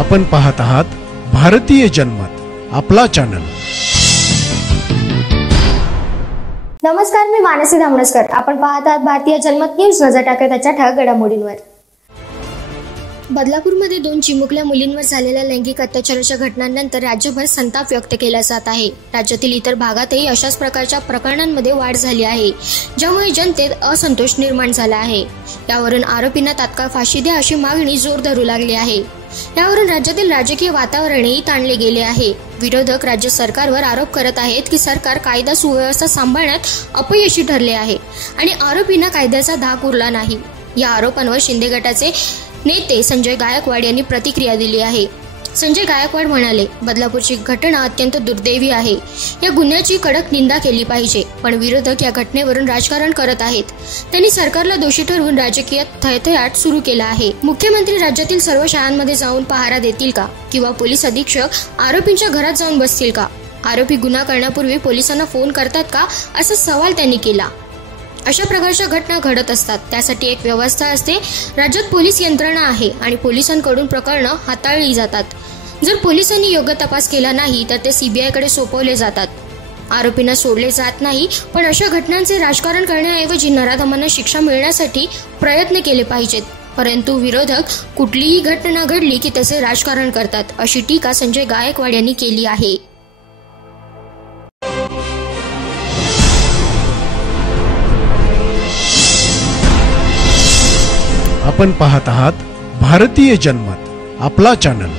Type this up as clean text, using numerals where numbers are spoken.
आपण पाहत आहात भारतीय जनमत, आपला चॅनल। नमस्कार, मी मानसी धामणसकर। आपण पाहत आहात भारतीय जनमत न्यूज। नजर टाकत त्याच्या ठळक घडामोडींवर। बदलापूरमध्ये 2 चिमुकल्या मुलींवर झालेल्या लैंगिक अत्याचाराच्या घटनांनंतर राज्यभर संताप व्यक्त केला जात आहे। राज्यातील इतर भागातही अशाच प्रकारच्या प्रकरणांमध्ये वाढ झाली आहे, ज्यामुळे जनतेत असंतोष निर्माण झाला आहे। यावरून आरोपींना तात्काळ फाशी द्या अशी मागणी जोर धरू लागली आहे। यावरून राज्यातील राजकीय वातावरणही ताणले गेले आहे। विरोधक राज्य सरकारवर आरोप करत आहेत की सरकार कायदा सुव्यवस्था सांभाळण्यात अपयशी ठरले आहे आणि आरोपींना कायद्याचा धाक उरला नाही। या आरोपांवर शिंदे गटाचे नेते संजय गायकवाड यांनी प्रतिक्रिया दिली आहे। संजय गायकवाड म्हणाले, बदलापूरची घटना अत्यंत दुर्दैवी आहे। या गुन्ह्याची कडक निंदा केली पाहिजे, पण विरोधक या घटनेवरून राजकारण करत आहेत। त्यांनी सरकारला दोषी ठरवून राजकीय थयथयाट सुरू केला आहे। मुख्यमंत्री राज्यातील सर्व शाळांमध्ये जाऊन पहारा देतील का, किंवा पोलीस अधीक्षक आरोपींच्या घरात जाऊन बसतील का? आरोपी गुन्हा करण्यापूर्वी पोलिसांना फोन करतात का, असा सवाल त्यांनी केला। अशा प्रकारच्या घटना घडत असतात, त्यासाठी एक व्यवस्था असते। राज्यात पोलीस यंत्रणा आहे आणि पोलिसांकडून प्रकरणं हाताळली जातात। जर पोलिसांनी योग्य तपास केला नाही तर ते CBI कडे सोपवले जातात। आरोपींना सोडले जात नाही, पण अशा घटनांचे राजकारण करण्याऐवजी नराधमांना शिक्षा मिळण्यासाठी प्रयत्न केले पाहिजेत। परंतु विरोधक कुठलीही घटना घडली की त्याचे राजकारण करतात, अशी टीका संजय गायकवाड यांनी केली आहे। आपण पाहत आहात भारतीय जनमत, आपला चॅनल।